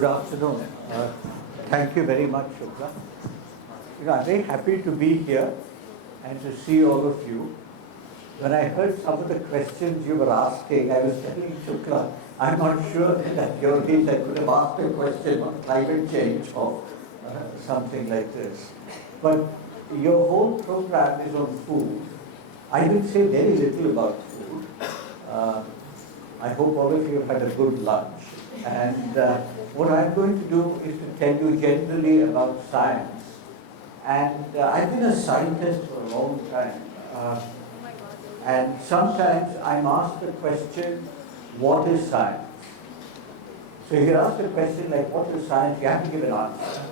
Good afternoon. Thank you very much, Shukla. I'm very happy to be here and to see all of you. When I heard some of the questions you were asking, I was telling Shukla, I'm not sure that at your age I could have asked a question on climate change or something like this. But your whole program is on food. I will say very little about food. I hope all of you have had a good lunch. And what I'm going to do is to tell you generally about science. And I've been a scientist for a long time. And sometimes I'm asked the question, what is science? So if you're asked a question like, what is science? You have to give an answer.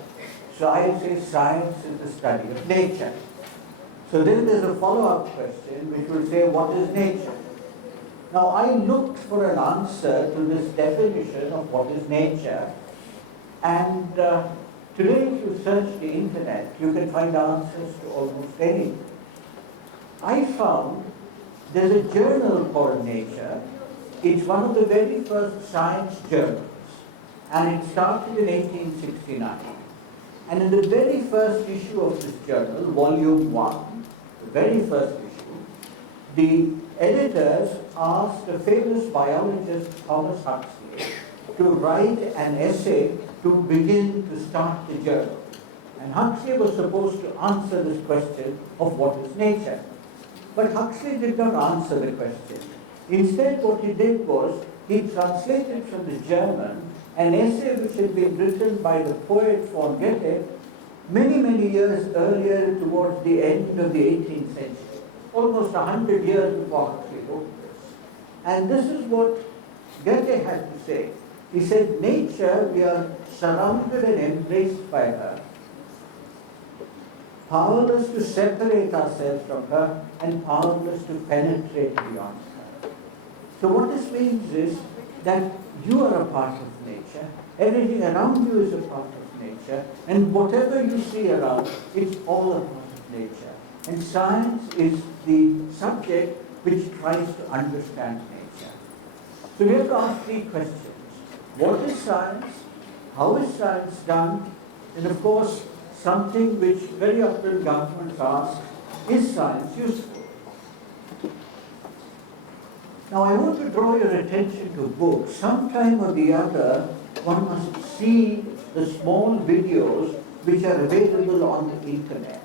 So I'll say science is the study of nature. So then there's a follow-up question which will say, what is nature? Now I looked for an answer to this definition of what is nature, and today if you search the internet, you can find answers to almost anything. I found there's a journal called Nature. It's one of the very first science journals, and it started in 1869. And in the very first issue of this journal, volume 1, the very first issue, the editors asked the famous biologist Thomas Huxley to write an essay to begin to start the journal. And Huxley was supposed to answer this question of what is nature. But Huxley did not answer the question. Instead, what he did was, he translated from the German an essay which had been written by the poet von Goethe many, many years earlier towards the end of the 18th century. Almost 100 years before Huxley wrote this. And this is what Goethe had to say. He said, nature, we are surrounded and embraced by her, powerless to separate ourselves from her and powerless to penetrate beyond her. So what this means is that you are a part of nature, everything around you is a part of nature, and whatever you see around, it's all a part of nature. And science is the subject which tries to understand nature. So we have to ask three questions. What is science? How is science done? And of course, something which very often governments ask, is science useful? Now I want to draw your attention to books. Sometime or the other, one must see the small videos which are available on the internet.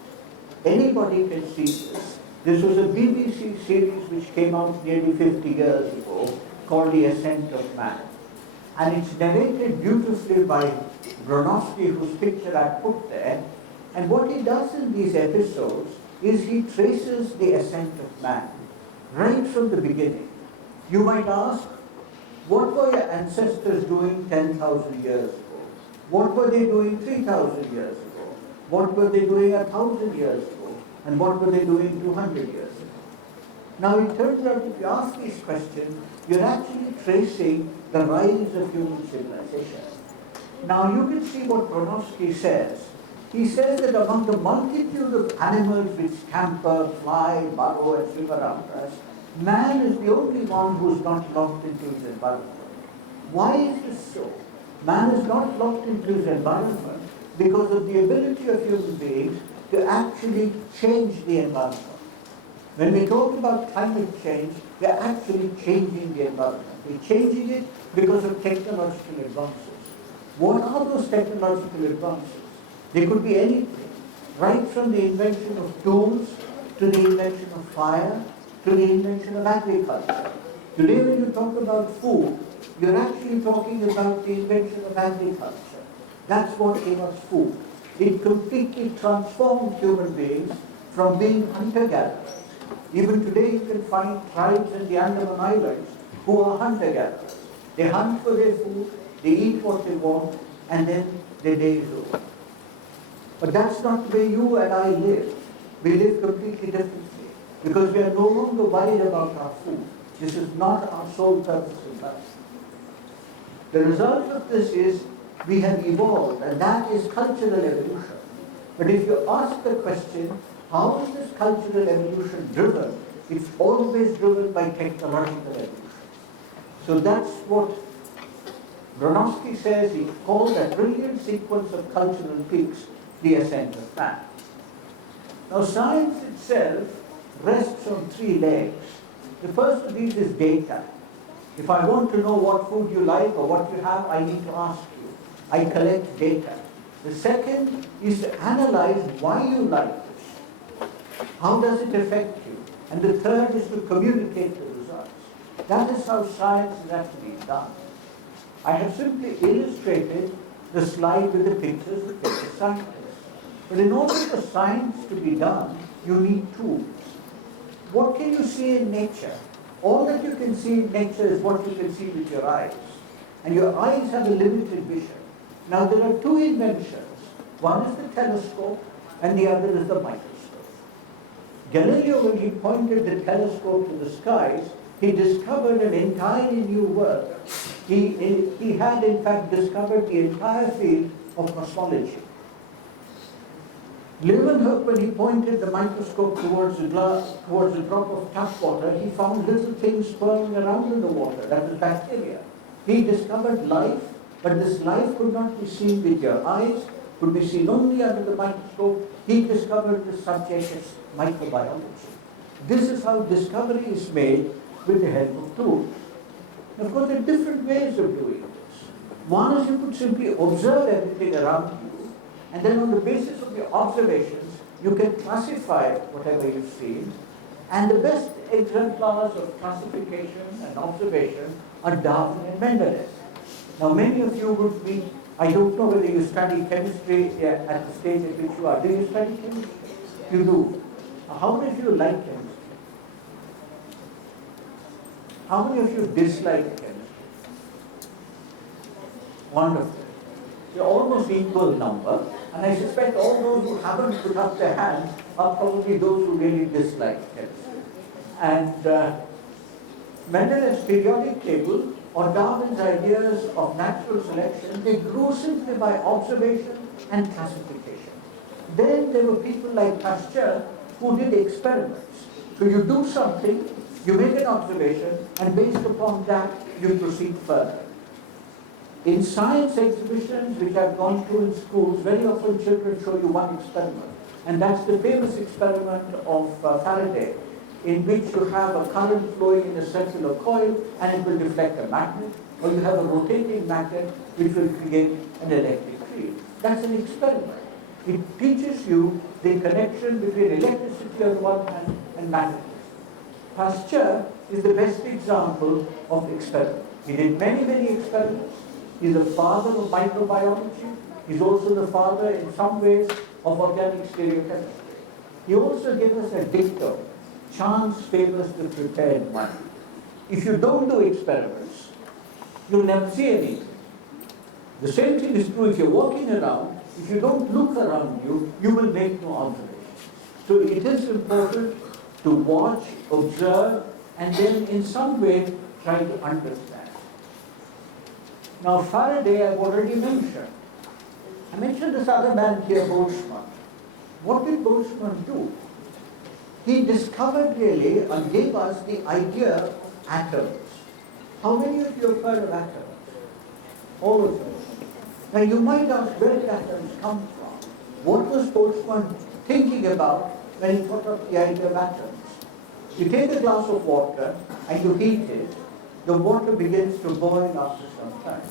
Anybody can see this. This was a BBC series which came out nearly 50 years ago called The Ascent of Man. And it's narrated beautifully by Bronowski, whose picture I put there. And what he does in these episodes is he traces the ascent of man right from the beginning. You might ask, what were your ancestors doing 10,000 years ago? What were they doing 3,000 years ago? What were they doing 1,000 years ago? And what were they doing 200 years ago? Now it turns out if you ask these questions, you're actually tracing the rise of human civilization. Now you can see what Bronowski says. He says that among the multitude of animals which scamper, fly, burrow, and swim around us, man is the only one who is not locked into his environment. Why is this so? Man is not locked into his environment because of the ability of human beings to actually change the environment. When we talk about climate change, we are actually changing the environment. We're changing it because of technological advances. What are those technological advances? They could be anything, right from the invention of tools, to the invention of fire, to the invention of agriculture. Today when you talk about food, you're actually talking about the invention of agriculture. That's what gave us food. It completely transformed human beings from being hunter-gatherers. Even today you can find tribes in the Andaman Islands who are hunter-gatherers. They hunt for their food, they eat what they want, and then their day is over. But that's not the way you and I live. We live completely differently because we are no longer worried about our food. This is not our sole purpose in life. The result of this is we have evolved, and that is cultural evolution. But if you ask the question, how is this cultural evolution driven? It's always driven by technological evolution. So that's what Bronowski says he called that brilliant sequence of cultural peaks the ascent of man. Now science itself rests on three legs. The first of these is data. If I want to know what food you like or what you have, I need to ask you. I collect data. The second is to analyze why you like it. How does it affect you? And the third is to communicate the results. That is how science is actually done. I have simply illustrated the slide with the pictures of famous scientists. But in order for science to be done, you need tools. What can you see in nature? All that you can see in nature is what you can see with your eyes. And your eyes have a limited vision. Now there are two inventions. One is the telescope and the other is the microscope. Galileo, when he pointed the telescope to the skies, he discovered an entirely new world. He had in fact discovered the entire field of cosmology. Leeuwenhoek, when he pointed the microscope towards a drop of tap water, he found little things swirling around in the water. That was bacteria. He discovered life, but this life could not be seen with your eyes, could be seen only under the microscope. He discovered the subject as microbiology. This is how discovery is made with the help of tools. Of course, there are different ways of doing this. One is you could simply observe everything around you, and then on the basis of your observations, you can classify whatever you've seen. And the best exemplars of classification and observation are Darwin and Mendeleev. Now, many of you would be, I don't know whether you study chemistry at the stage at which you are. Do you study chemistry? You do. How many of you like chemistry? How many of you dislike chemistry? Wonderful. You're almost equal number, and I suspect all those who haven't put up their hands are probably those who really dislike chemistry. And Mendeleev's periodic table or Darwin's ideas of natural selection, they grew simply by observation and classification. Then there were people like Pasteur who did experiments. So you do something, you make an observation, and based upon that, you proceed further. In science exhibitions which I've gone to in schools, very often children show you one experiment. And that's the famous experiment of Faraday, in which you have a current flowing in a circular coil and it will deflect a magnet, or you have a rotating magnet which will create an electric field. That's an experiment. It teaches you the connection between electricity on one hand and magnetism. Pasteur is the best example of experiment. He did many, many experiments. He's the father of microbiology. He's also the father, in some ways, of organic stereochemistry. He also gave us a dictum: chance favors the prepared mind. If you don't do experiments, you'll never see anything. The same thing is true if you're walking around. If you don't look around you, you will make no observations. So it is important to watch, observe, and then in some way try to understand. Now Faraday, I've already mentioned. I mentioned this other man here, Boltzmann. What did Boltzmann do? He discovered really and gave us the idea of atoms. How many of you have heard of atoms? All of you. Now you might ask, where did atoms come from? What was Boltzmann thinking about when he thought up the idea of atoms? You take a glass of water and you heat it, the water begins to boil after some time.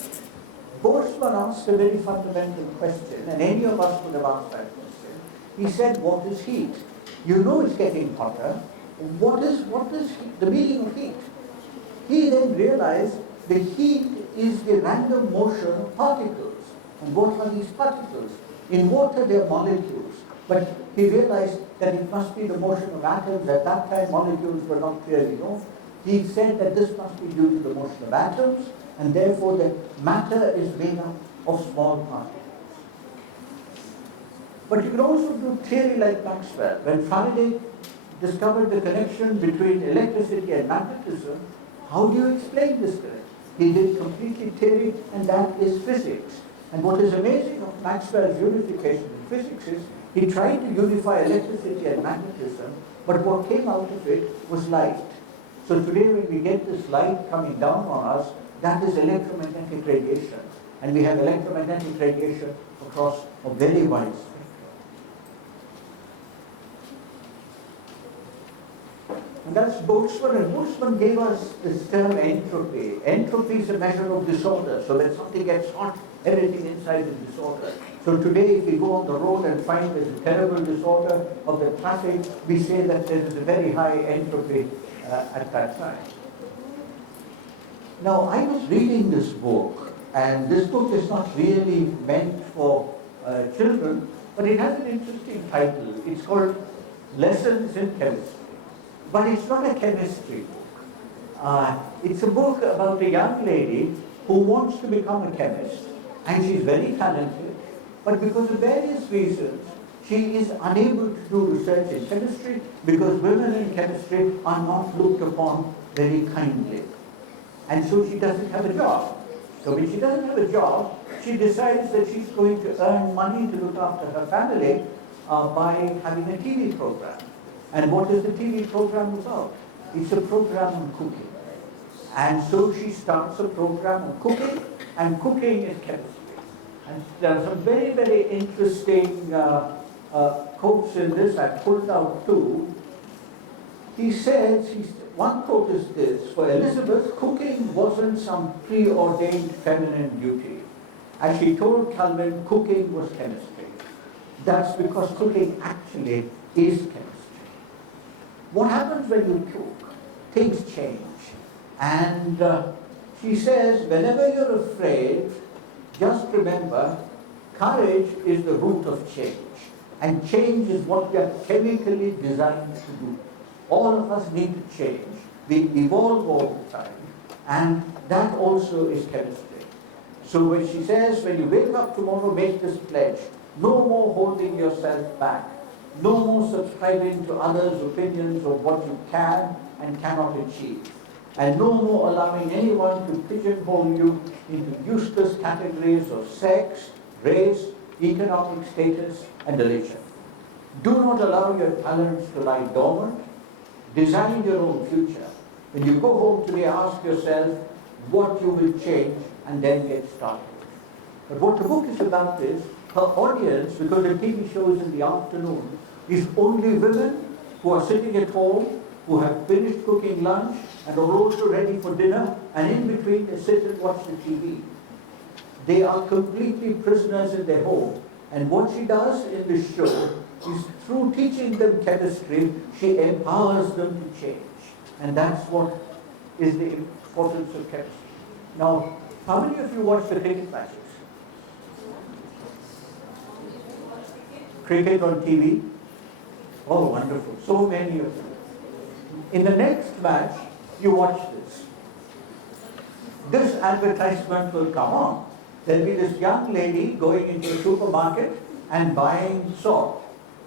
Boltzmann asked a very fundamental question, and any of us would have asked that question. He said, what is heat? You know it's getting hotter. What is the meaning of heat? He then realized the heat is the random motion of particles. And what are these particles? In water, they are molecules. But he realized that it must be the motion of atoms. At that time, molecules were not clearly known. He said that this must be due to the motion of atoms, and therefore that matter is made up of small particles. But you can also do theory like Maxwell. When Faraday discovered the connection between electricity and magnetism, how do you explain this connection? He did completely theory, and that is physics. And what is amazing of Maxwell's unification in physics is he tried to unify electricity and magnetism, but what came out of it was light. So today when we get this light coming down on us, that is electromagnetic radiation. And we have electromagnetic radiation across a very wide spectrum. And that's Boltzmann, and Boltzmann gave us this term entropy. Entropy is a measure of disorder. So when something gets hot, everything inside is disorder. So today, if we go on the road and find there's a terrible disorder of the traffic, we say that there is a very high entropy at that time. Now, I was reading this book, and this book is not really meant for children, but it has an interesting title. It's called Lessons in Chemistry. But it's not a chemistry book. It's a book about a young lady who wants to become a chemist, and she's very talented, but because of various reasons, she is unable to do research in chemistry because women in chemistry are not looked upon very kindly. And so she doesn't have a job. So when she doesn't have a job, she decides that she's going to earn money to look after her family by having a TV program. And what is the TV program about? It's a program on cooking. And so she starts a program on cooking, and cooking is chemistry. And there are some very, very interesting quotes in this. I pulled out two. He says, one quote is this: for Elizabeth, cooking wasn't some preordained feminine duty. As she told Calvin, cooking was chemistry. That's because cooking actually is chemistry. What happens when you cook? Things change. And she says, whenever you're afraid, just remember, courage is the root of change. And change is what we are chemically designed to do. All of us need to change. We evolve all the time. And that also is chemistry. So when she says, when you wake up tomorrow, make this pledge. No more holding yourself back. No more subscribing to others' opinions of what you can and cannot achieve. And no more allowing anyone to pigeonhole you into useless categories of sex, race, economic status, and religion. Do not allow your talents to lie dormant. Design your own future. When you go home today, ask yourself what you will change and then get started. But what the book is about is, her audience, because the TV shows in the afternoon, is only women who are sitting at home, who have finished cooking lunch and are also ready for dinner, and in between they sit and watch the TV. They are completely prisoners in their home. And what she does in this show is, through teaching them chemistry, she empowers them to change. And that's what is the importance of chemistry. Now, how many of you watch the cricket matches? Cricket on TV? Oh, wonderful. So many of you. In the next match, you watch this. This advertisement will come on. There'll be this young lady going into a supermarket and buying salt.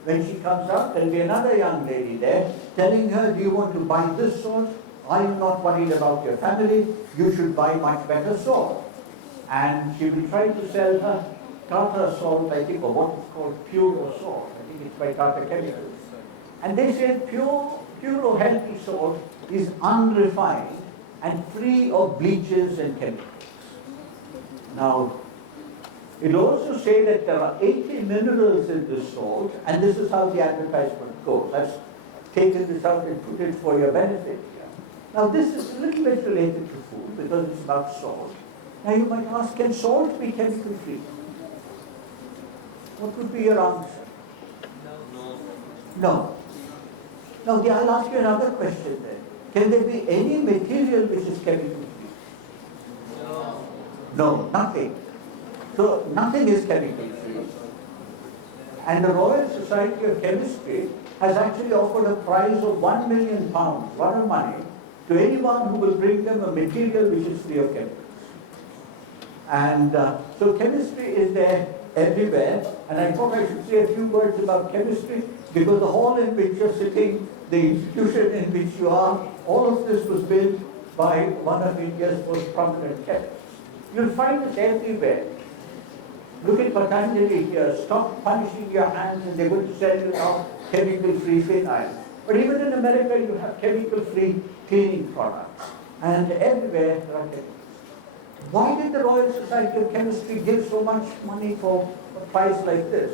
When she comes out, there'll be another young lady there telling her, do you want to buy this salt? Are you not worried about your family? You should buy much better salt. And she will try to sell her Tata salt, I think, or what is called pure salt. I think it's by Tata Chemicals. And they said pure or healthy salt is unrefined and free of bleaches and chemicals. Now, it will also say that there are 80 minerals in this salt, and this is how the advertisement goes. I've taken this out and put it for your benefit here. Now, this is a little bit related to food because it's about salt. Now, you might ask, can salt be chemical free? What would be your answer? No. Now, I'll ask you another question then. Can there be any material which is chemical free? No, nothing. So, nothing is chemical free. And the Royal Society of Chemistry has actually offered a prize of £1 million, lot of money, to anyone who will bring them a material which is free of chemicals. And so chemistry is there everywhere, and I thought I should say a few words about chemistry, because the hall in which you're sitting, the institution in which you are, all of this was built by one of India's most prominent chemists. You'll find it everywhere. Look at Patanjali here, stop punishing your hands and they're going to sell you now chemical-free phenyl. But even in America you have chemical-free cleaning products. And everywhere there are chemicals. Why did the Royal Society of Chemistry give so much money for a prize like this?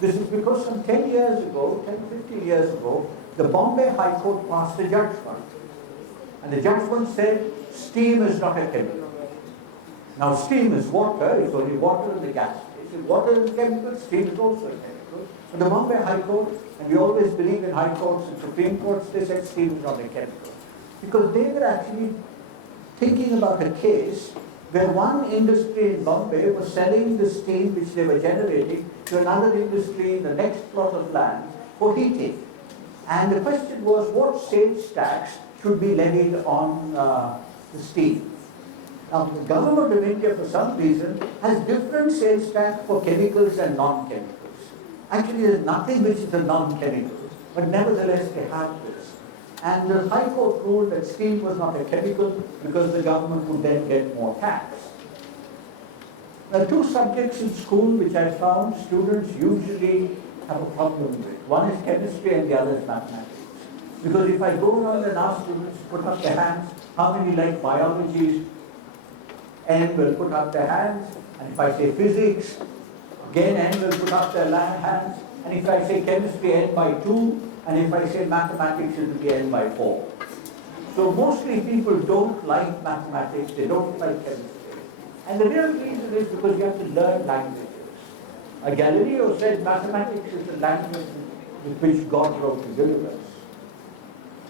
This is because some 10 years ago, 10, 15 years ago, the Bombay High Court passed a judgment. And the judgment said steam is not a chemical. Now steam is water, it's only water in the gas phase. If water is a chemical, steam is also a chemical. But the Bombay High Court, and we always believe in high courts and Supreme Courts, they said steam is not a chemical. Because they were actually thinking about a case where one industry in Bombay was selling the steam which they were generating to another industry in the next plot of land for heating. And the question was, what sales tax should be levied on the steam? Now, the government of India, for some reason, has different sales tax for chemicals and non-chemicals. Actually, there's nothing which is a non-chemical, but nevertheless they have this. And the High Court ruled that steam was not a chemical because the government would then get more tax. There are two subjects in school which I found students usually have a problem with. One is chemistry and the other is mathematics. Because if I go around and ask students to put up their hands, how many like biology, N will put up their hands. And if I say physics, again N will put up their hands. And if I say chemistry, N by 2. And if I say mathematics, it will be N by 4. So mostly people don't like mathematics, they don't like chemistry. And the real reason is because you have to learn languages. Galileo said mathematics is the language with which God wrote the universe.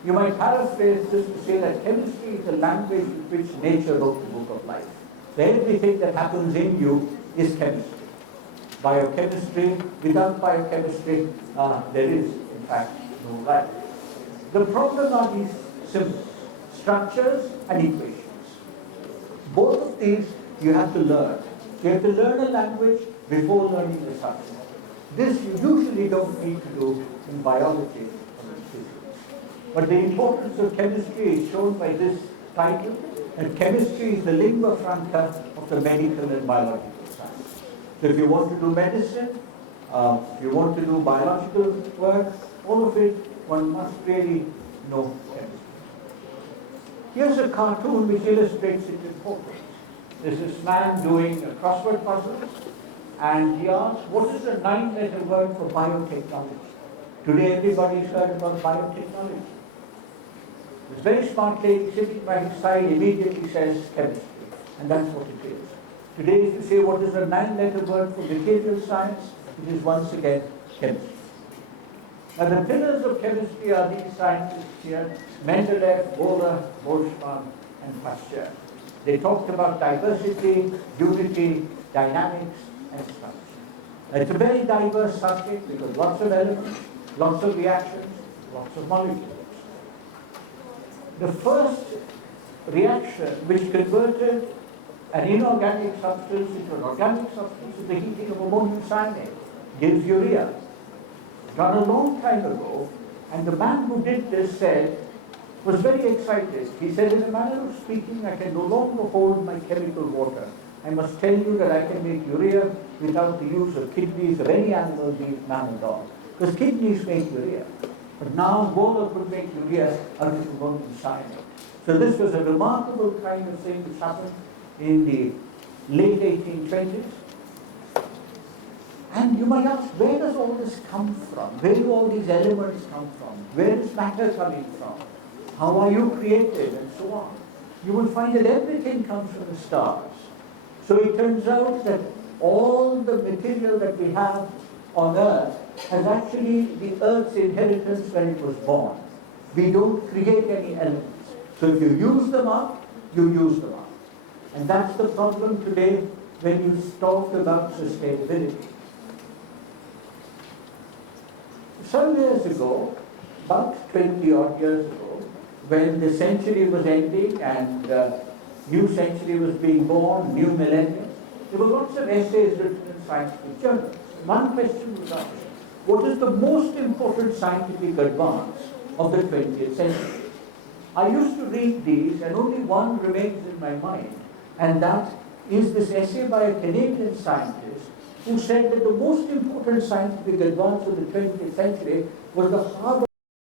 You might paraphrase this to say that chemistry is the language with which nature wrote the book of life. So everything that happens in you is chemistry. Biochemistry, without biochemistry, there is, in fact, no life. The problem are these symbols, structures and equations. Both of these you have to learn. You have to learn a language before learning the subject. This you usually don't need to do in biology or in physics. But the importance of chemistry is shown by this title, and chemistry is the lingua franca of the medical and biological science. So if you want to do medicine, if you want to do biological work, all of it, one must really know chemistry. Here's a cartoon which illustrates its importance. There's this man doing a crossword puzzle, and he asks, what is the 9-letter word for biotechnology? Today everybody's heard about biotechnology. This very smart lady sitting by his side immediately says chemistry, and that's what it is. Today if you say what is the 9-letter word for material science, it is once again chemistry. Now the pillars of chemistry are these scientists here, Mendeleev, Bohler, Boltzmann, and Pasteur. They talked about diversity, unity, dynamics, and structure. It's a very diverse subject because lots of elements, lots of reactions, lots of molecules. The first reaction which converted an inorganic substance into an organic substance is the heating of ammonium cyanide, gives urea. Done a long time ago, and the man who did this was very excited. He said, in a manner of speaking, I can no longer hold my chemical water. I must tell you that I can make urea without the use of kidneys of any animal, be it man or dog. Because kidneys make urea. But now Bohler could make urea out of ammonium cyanide. So this was a remarkable kind of thing which happened in the late 1820s. And you might ask, where does all this come from? Where do all these elements come from? Where is matter coming from? How are you created? And so on. You will find that everything comes from the stars. So it turns out that all the material that we have on Earth has actually the Earth's inheritance when it was born. We don't create any elements. So if you use them up, you use them up. And that's the problem today when you talk about sustainability. Some years ago, about 20 odd years ago, when the century was ending and new century was being born, new millennium, there were lots of essays written in scientific journals. One question was asked, what is the most important scientific advance of the 20th century? I used to read these and only one remains in my mind, and that is this essay by a Canadian scientist who said that the most important scientific advance of the 20th century was the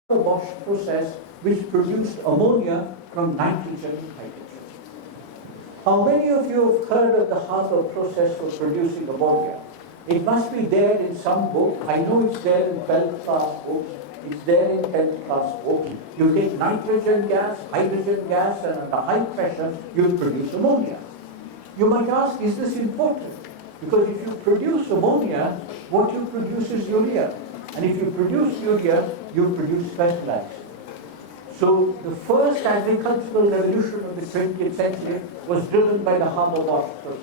Haber-Bosch process which produced ammonia from nitrogen and hydrogen. How many of you have heard of the Haber process for producing ammonia? It must be there in some book. I know it's there in 12th class books. It's there in 10th class books. You take nitrogen gas, hydrogen gas, and under high pressure, you'll produce ammonia. You might ask, is this important? Because if you produce ammonia, what you produce is urea. And if you produce urea, you produce fertilizer. So the first agricultural revolution of the 20th century was driven by the Haber-Bosch process,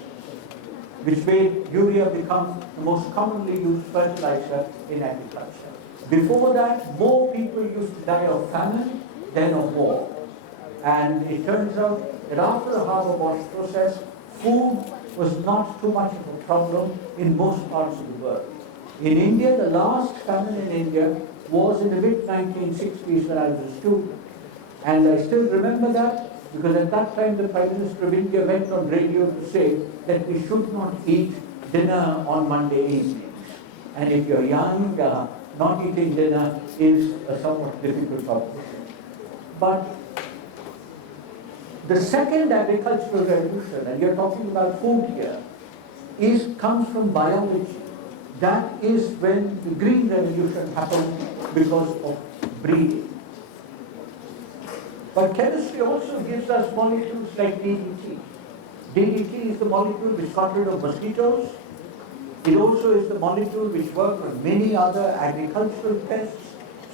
which made urea become the most commonly used fertilizer in agriculture. Before that, more people used to die of famine than of war. And it turns out that after the Haber-Bosch process, food was not too much of a problem in most parts of the world. In India, the last famine in India was in the mid-1960s when I was a student. And I still remember that because at that time the Prime Minister of India went on radio to say that we should not eat dinner on Monday evenings. And if you're young, not eating dinner is a somewhat difficult proposition. But the second agricultural revolution, and you're talking about food here, comes from biology. That is when the Green Revolution happened because of breeding. But chemistry also gives us molecules like DDT. DDT is the molecule which got rid of mosquitoes. It also is the molecule which worked on many other agricultural pests.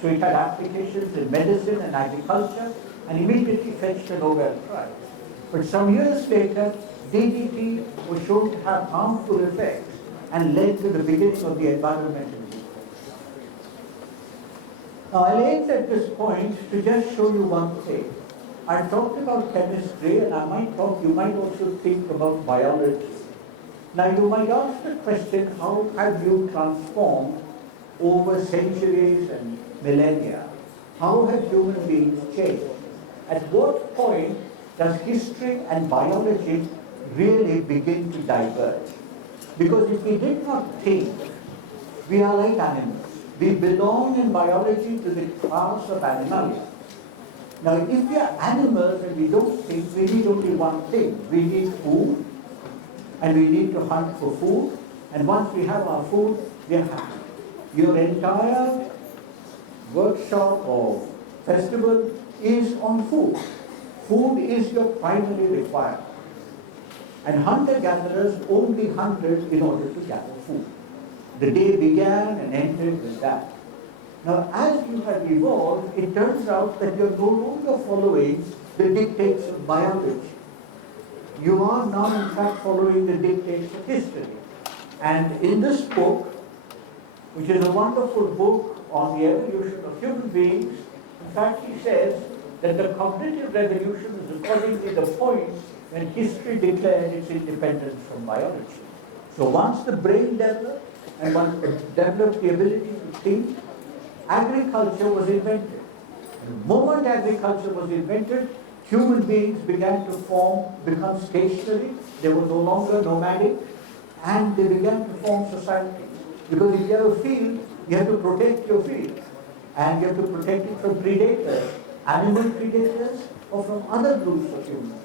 So it had applications in medicine and agriculture and immediately fetched a Nobel Prize. But some years later, DDT was shown to have harmful effects and led to the beginning of the environmental movement. Now I'll end at this point to just show you one thing. I've talked about chemistry and you might also think about biology. Now you might ask the question, how have you transformed over centuries and millennia? How have human beings changed? At what point does history and biology really begin to diverge? Because if we did not think, we are like animals. We belong in biology to the class of animalia. Now, if we are animals and we don't think, we need only one thing. We need food, and we need to hunt for food. And once we have our food, we are happy. Your entire workshop or festival is on food. Food is your primary requirement. And hunter-gatherers only hunted in order to gather food. The day began and ended with that. Now, as you have evolved, it turns out that you're no longer following the dictates of biology. You are now, in fact, following the dictates of history. And in this book, which is a wonderful book on the evolution of human beings, in fact, he says that the cognitive revolution is accordingly the point when history declared its independence from biology. So once the brain developed, and once it developed the ability to think, agriculture was invented. The moment agriculture was invented, human beings began to become stationary. They were no longer nomadic, and they began to form societies. Because if you have a field, you have to protect your field, and you have to protect it from predators, animal predators, or from other groups of human beings.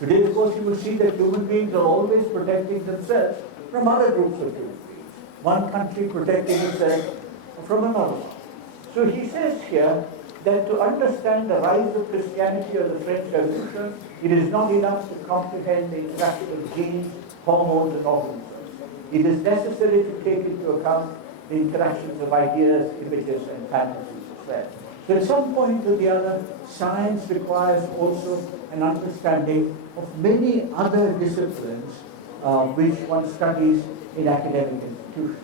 Today, of course, you will see that human beings are always protecting themselves from other groups of human beings. One country protecting itself from another. So he says here that to understand the rise of Christianity or the French Revolution, it is not enough to comprehend the interaction of genes, hormones, and organisms. It is necessary to take into account the interactions of ideas, images, and fantasies as well. So at some point or the other, science requires also an understanding of many other disciplines which one studies in academic institutions.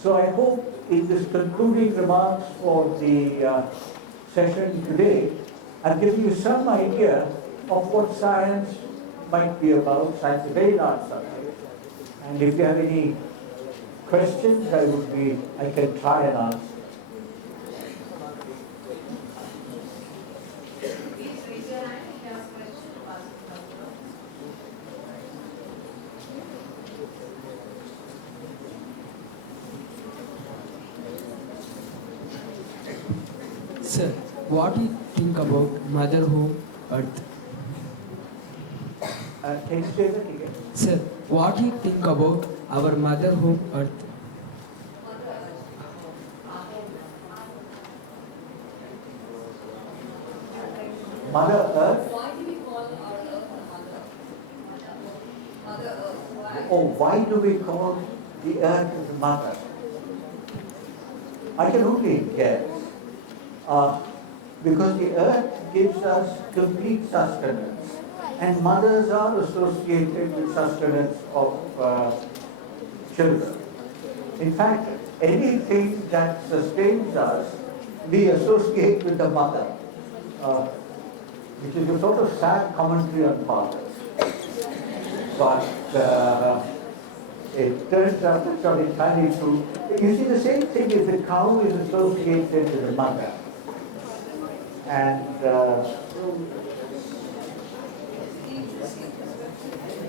So I hope in this concluding remarks for the session today, I've given you some idea of what science might be about. Science is a very large subject. And if you have any questions, I can try and answer. Sir, what do you think about Mother Home Earth? Can you say that again? Sir, what do you think about our mother home earth? Mother Earth? Why do we call our earth the mother? Mother Earth, why? Oh, why do we call the earth the mother? I can only guess. Because the earth gives us complete sustenance. And mothers are associated with sustenance of children. In fact, anything that sustains us, we associate with the mother, which is a sort of sad commentary on fathers. But it turns out that's not entirely true. You see, the same thing is the cow is associated with the mother. And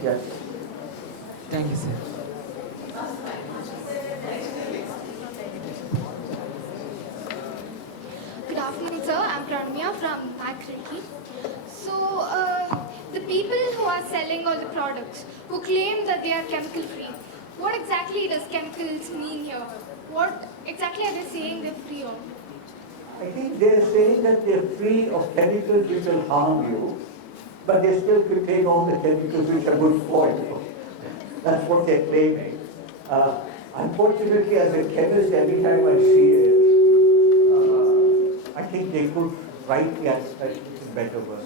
yes. Thank you, sir. Good afternoon, sir. I'm Pranamya from Makriki. So, the people who are selling all the products, who claim that they are chemical free, what exactly does chemicals mean here? What exactly are they saying they're free of? I think they're saying that they're free of chemicals which will harm you, but they still contain all the chemicals which are good for you. That's what they're claiming. Unfortunately, as a chemist, every time I see it, I think they could write the advertisements in better words.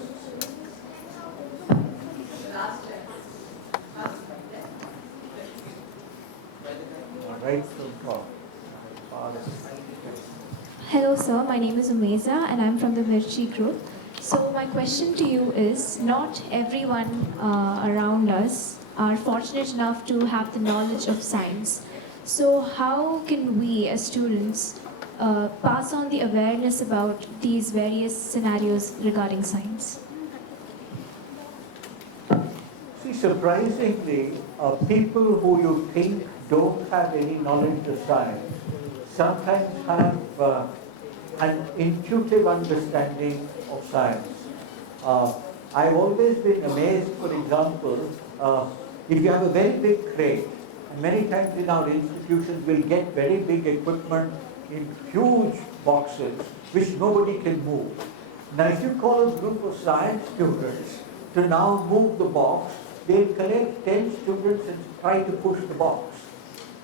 Right from top. Hello sir, my name is Umeza and I'm from the Mirchi group. So my question to you is, not everyone around us are fortunate enough to have the knowledge of science. So how can we as students pass on the awareness about these various scenarios regarding science? See, surprisingly, people who you think don't have any knowledge of science sometimes have an intuitive understanding of science. I've always been amazed, for example, if you have a very big crate, and many times in our institutions we'll get very big equipment in huge boxes which nobody can move. Now if you call a group of science students to now move the box, they'll collect 10 students and try to push the box.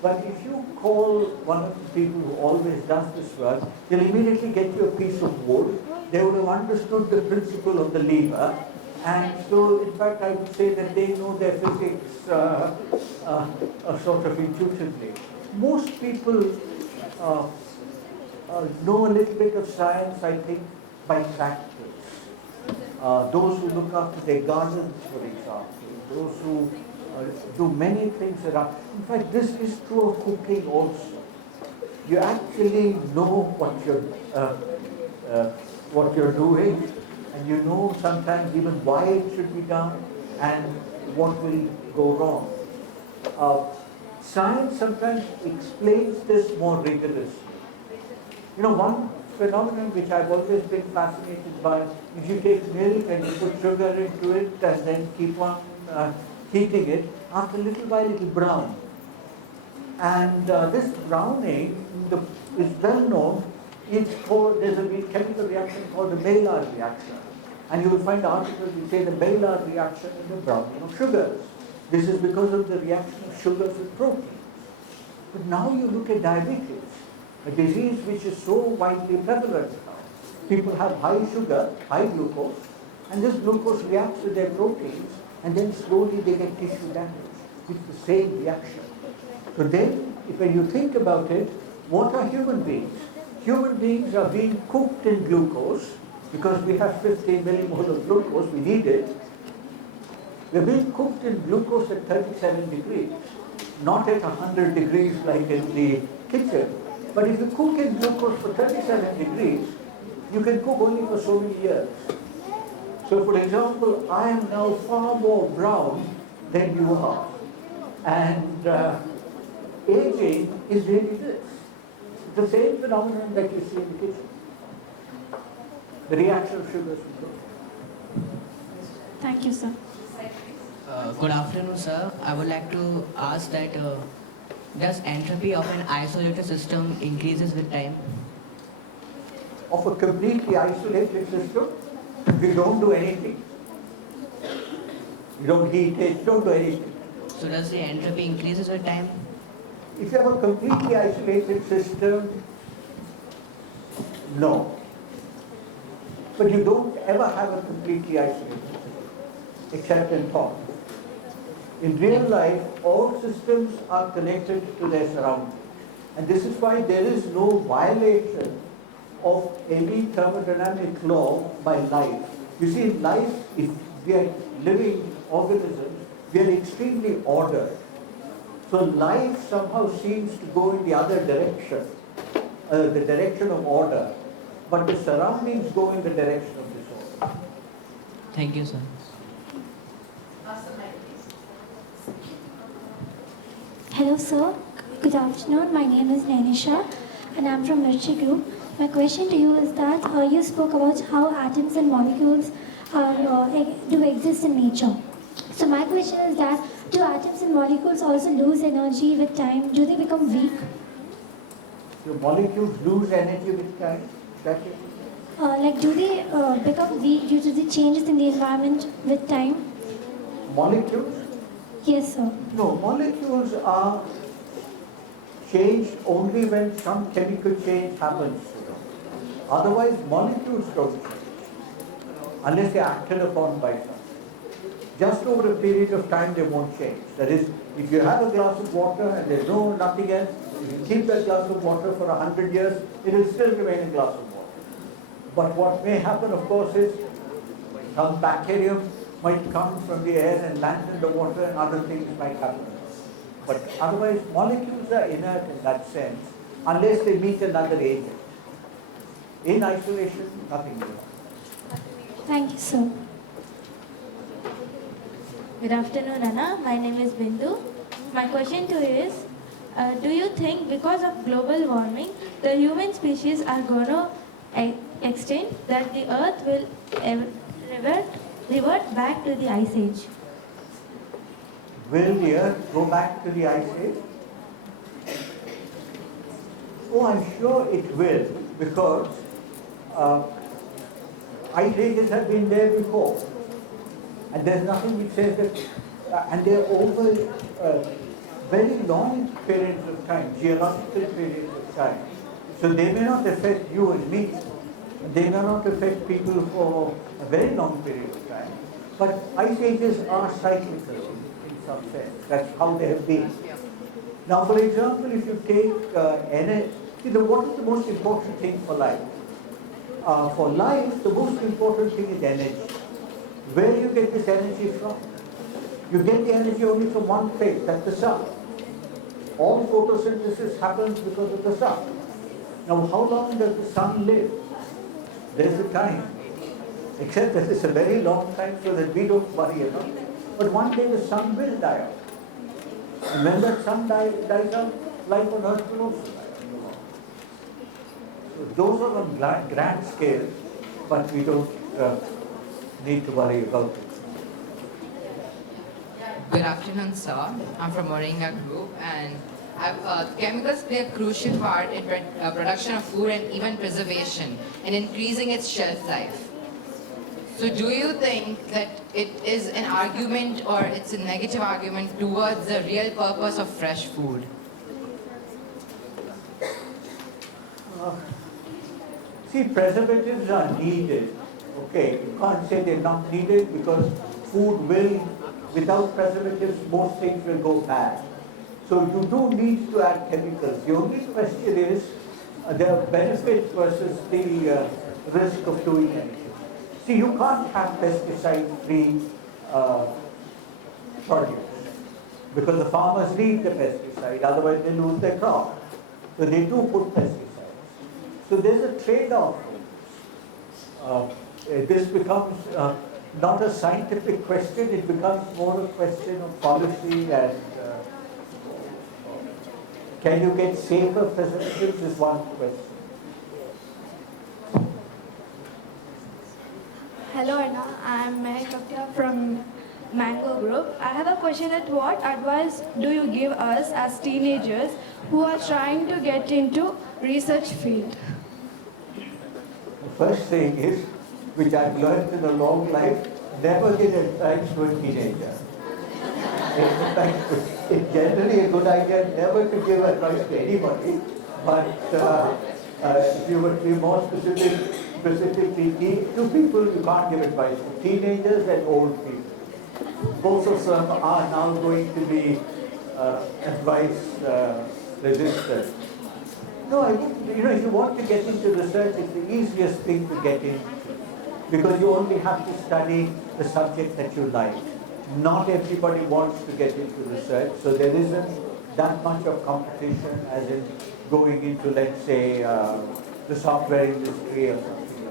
But if you call one of the people who always does this work, they'll immediately get you a piece of wood. They would have understood the principle of the lever. And so, in fact, I would say that they know their physics sort of intuitively. Most people know a little bit of science, I think, by practice. Those who look after their gardens, for example, those who do many things around. In fact, this is true of cooking also. You actually know what you're doing, and you know sometimes even why it should be done and what will go wrong. Science sometimes explains this more rigorously. You know, one phenomenon which I've always been fascinated by is you take milk and you put sugar into it and then keep on heating it. After a little while it will brown. And this browning is well known. There's a chemical reaction called the Maillard reaction. And you will find articles which say the Maillard reaction in the browning of sugars. This is because of the reaction of sugars with protein. But now you look at diabetes, a disease which is so widely prevalent now. People have high sugar, high glucose, and this glucose reacts with their proteins, and then slowly they get tissue damage. It's the same reaction. So then, when you think about it, what are human beings? Human beings are being cooked in glucose, because we have 15 millimoles of glucose, we need it. We're being cooked in glucose at 37 degrees, not at 100 degrees like in the kitchen. But if you cook in glucose for 37 degrees, you can cook only for so many years. So for example, I am now far more brown than you are. And aging is really this. It's the same phenomenon that you see in the kitchen. The reaction of sugars with protein. Thank you, sir. Good afternoon, sir. I would like to ask that does entropy of an isolated system increases with time? Of a completely isolated system, we don't do anything. You don't heat it, you don't do anything. So does the entropy increases with time? If you have a completely isolated system, no. But you don't ever have a completely isolated system, except in thought. In real life, all systems are connected to their surroundings. And this is why there is no violation of any thermodynamic law by life. You see, in life, if we are living organisms, we are extremely ordered. So life somehow seems to go in the other direction, the direction of order, but the surroundings go in the direction of disorder. Thank you, sir. Hello, sir. Good afternoon. My name is Nanisha, and I'm from Mirchi Group. My question to you is that you spoke about how atoms and molecules do exist in nature. So my question is that do atoms and molecules also lose energy with time? Do they become weak? So molecules lose energy with time. That's it. Do they become weak due to the changes in the environment with time? Molecules? Yes, sir. No, molecules are changed only when some chemical change happens to them. Otherwise, molecules don't change unless they are acted upon by something. Just over a period of time, they won't change. That is, if you have a glass of water and there's nothing else, if you keep that glass of water for 100 years, it will still remain a glass of water. But what may happen, of course, is some bacterium might come from the air and land in the water, and other things might happen. But otherwise, molecules are inert in that sense, unless they meet another agent. In isolation, nothing will happen. Thank you, sir. Good afternoon, Anna. My name is Bindu. My question to you is, do you think because of global warming, the human species are going to extinct, that the earth will revert back to the ice age? Will the earth go back to the ice age? Oh, I'm sure it will, because ice ages have been there before. And there's nothing which says that, and they're over very long periods of time, geological periods of time. So they may not affect you and me. They may not affect people for a very long period of time. But ice ages are cyclical in some sense. That's how they have been. Now, for example, if you take energy, what is the most important thing for life? For life, the most important thing is energy. Where do you get this energy from? You get the energy only from one place, that's the sun. All photosynthesis happens because of the sun. Now, how long does the sun live? There's a time. Except that it's a very long time, so that we don't worry about it. But one day the sun will die out. And when that sun dies out, life on earth will also die out. So those are on grand scale, but we don't need to worry about it. Good afternoon, sir. I'm from Moringa Group, and chemicals play a crucial part in production of food and even preservation and increasing its shelf life. So do you think that it is an argument or it's a negative argument towards the real purpose of fresh food? See, preservatives are needed. Okay, you can't say they're not needed, because food will, without preservatives, most things will go bad. So you do need to add chemicals. The only question is the benefit versus the risk of doing anything. See, you can't have pesticide-free produce, because the farmers need the pesticide, otherwise they lose their crop. So they do put pesticides. So there's a trade-off. This becomes not a scientific question, it becomes more a question of policy, and can you get safer preservatives is one question. Hello Anna, I am Mehak Kaptia from Mango Group. I have a question that what advice do you give us as teenagers who are trying to get into research field? The first thing is, which I've learned in a long life, never give advice to a teenager. In fact, it's generally a good idea never to give advice to anybody, but if you were to be more specifically to people, you can't give advice to teenagers and old people. Both of them are now going to be advice resistant. No, I wouldn't. You know, if you want to get into research, it's the easiest thing to get into because you only have to study the subject that you like. Not everybody wants to get into research, so there isn't that much of competition as in going into, let's say, the software industry or something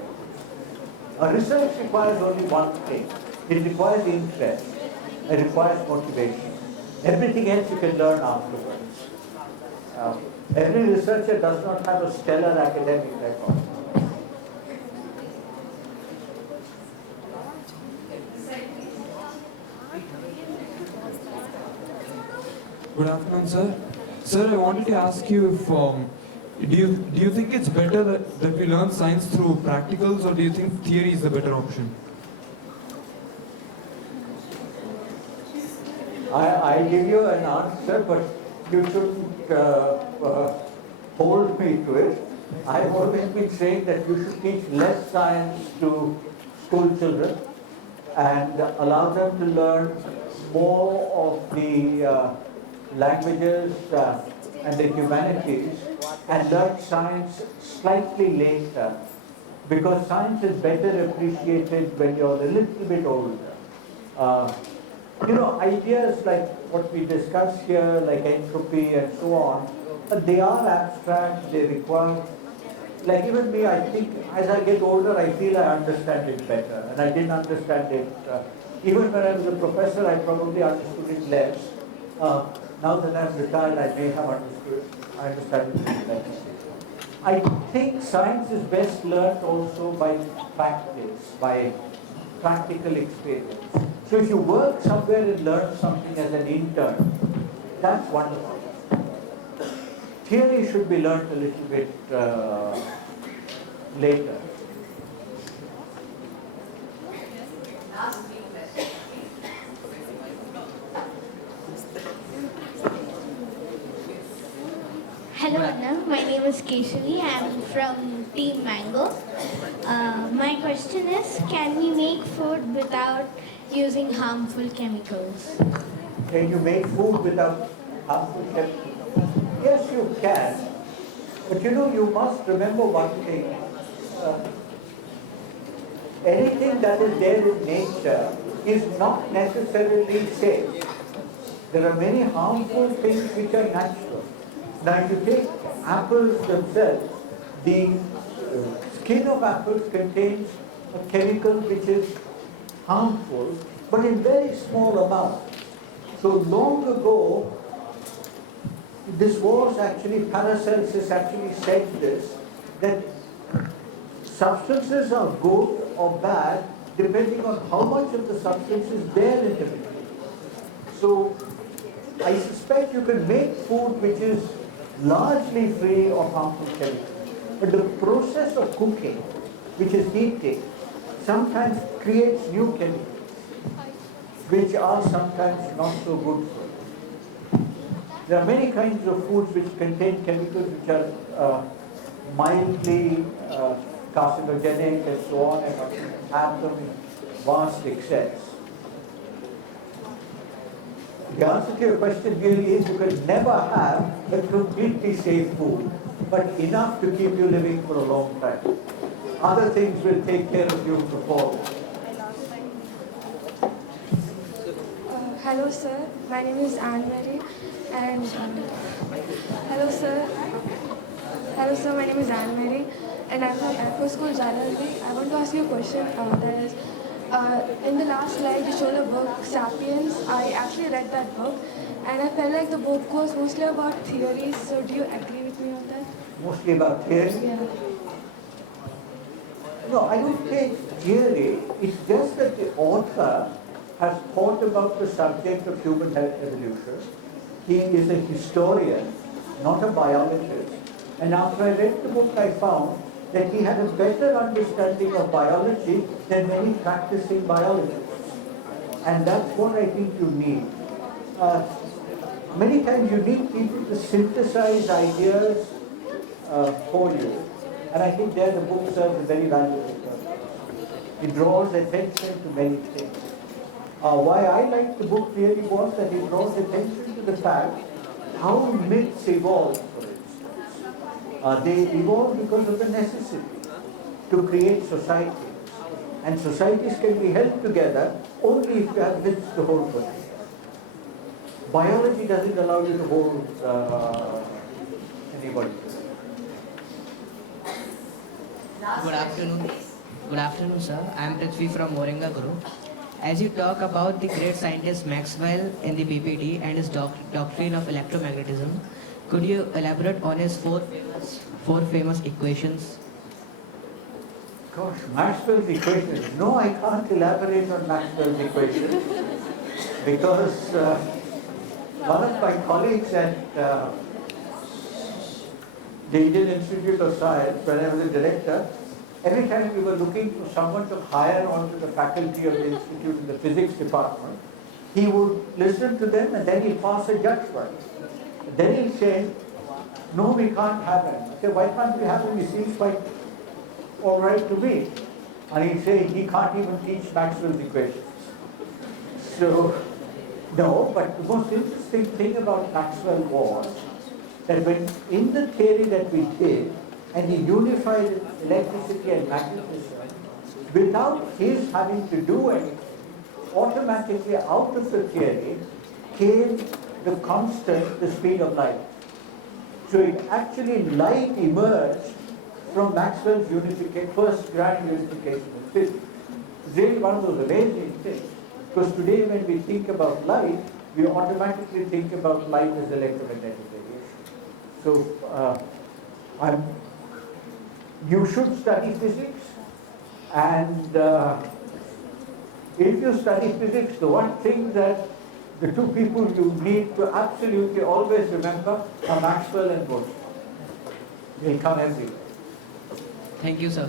like that. Research requires only one thing. It requires interest. It requires motivation. Everything else you can learn afterwards. Every researcher does not have a stellar academic record. Good afternoon, sir. Sir, I wanted to ask you if do you think it's better that we learn science through practicals, or do you think theory is the better option? I'll give you an answer, but you shouldn't hold me to it. I've always been saying that you should teach less science to school children and allow them to learn more of the languages and the humanities and learn science slightly later, because science is better appreciated when you're a little bit older. You know, ideas like what we discussed here, like entropy and so on, they are abstract, they require, like even me, I think as I get older, I feel I understand it better. And I didn't understand it. Even when I was a professor, I probably understood it less. Now that I'm retired, I may have understand it better. I think science is best learned also by practice, by practical experience. So if you work somewhere and learn something as an intern, that's wonderful. Theory should be learned a little bit later. Hello Anna, my name is Keshavi. I am from Team Mango. My question is, can we make food without using harmful chemicals? Can you make food without harmful chemicals? Yes, you can. But you know, you must remember one thing. Anything that is there in nature is not necessarily safe. There are many harmful things which are natural. Now, if you take apples themselves, the skin of apples contains a chemical which is harmful, but in very small amounts. So long ago, this was actually, Paracelsus actually said this, that substances are good or bad depending on how much of the substance is there in the material. So I suspect you can make food which is largely free of harmful chemicals. But the process of cooking, which is heating, sometimes creates new chemicals, which are sometimes not so good for you. There are many kinds of foods which contain chemicals which are mildly carcinogenic and so on, and have them in vast excess. The answer to your question really is you can never have a completely safe food, but enough to keep you living for a long time. Other things will take care of you before. Hello sir, my name is Anne-Marie and hello sir, my name is Anne-Marie and I'm from Air Force School, Jalalabad. I want to ask you a question that is, in the last slide you showed a book, Sapiens. I actually read that book and I felt like the book was mostly about theories, so do you agree with me on that? Mostly about theory? Yeah. No, I don't take theory. It's just that the author has thought about the subject of human evolution. He is a historian, not a biologist. And after I read the book, I found that he had a better understanding of biology than many practicing biologists. And that's what I think you need. Many times you need people to synthesize ideas for you. And I think there the book serves a very valuable purpose. It draws attention to many things. Why I liked the book really was that it draws attention to the fact how myths evolve, for instance. They evolve because of the necessity to create societies. And societies can be held together only if you have myths to hold together. Biology doesn't allow you to hold anybody. Good afternoon. Good afternoon, sir. I am Prithvi from Moringa Group. As you talk about the great scientist Maxwell in the PPT and his doctrine of electromagnetism, could you elaborate on his four famous equations? Gosh, Maxwell's equations. No, I can't elaborate on Maxwell's equations because one of my colleagues at the Indian Institute of Science, when I was a director, every time we were looking for someone to hire onto the faculty of the institute in the physics department, he would listen to them and then he'd pass a judgment. Then he'll say, no, we can't have him. I say, why can't we have him? He seems quite all right to me. And he'd say, he can't even teach Maxwell's equations. So, no, but the most interesting thing about Maxwell was that when in the theory that we did, and he unified electricity and magnetism, without his having to do anything, automatically out of the theory came the constant, the speed of light. So it actually, light emerged from Maxwell's first grand unification of physics. It's really one of those amazing things. Because today when we think about light, we automatically think about light as electromagnetic radiation. So you should study physics, and if you study physics, the one thing that the two people you need to absolutely always remember are Maxwell and Bohr. They come everywhere. Thank you, sir.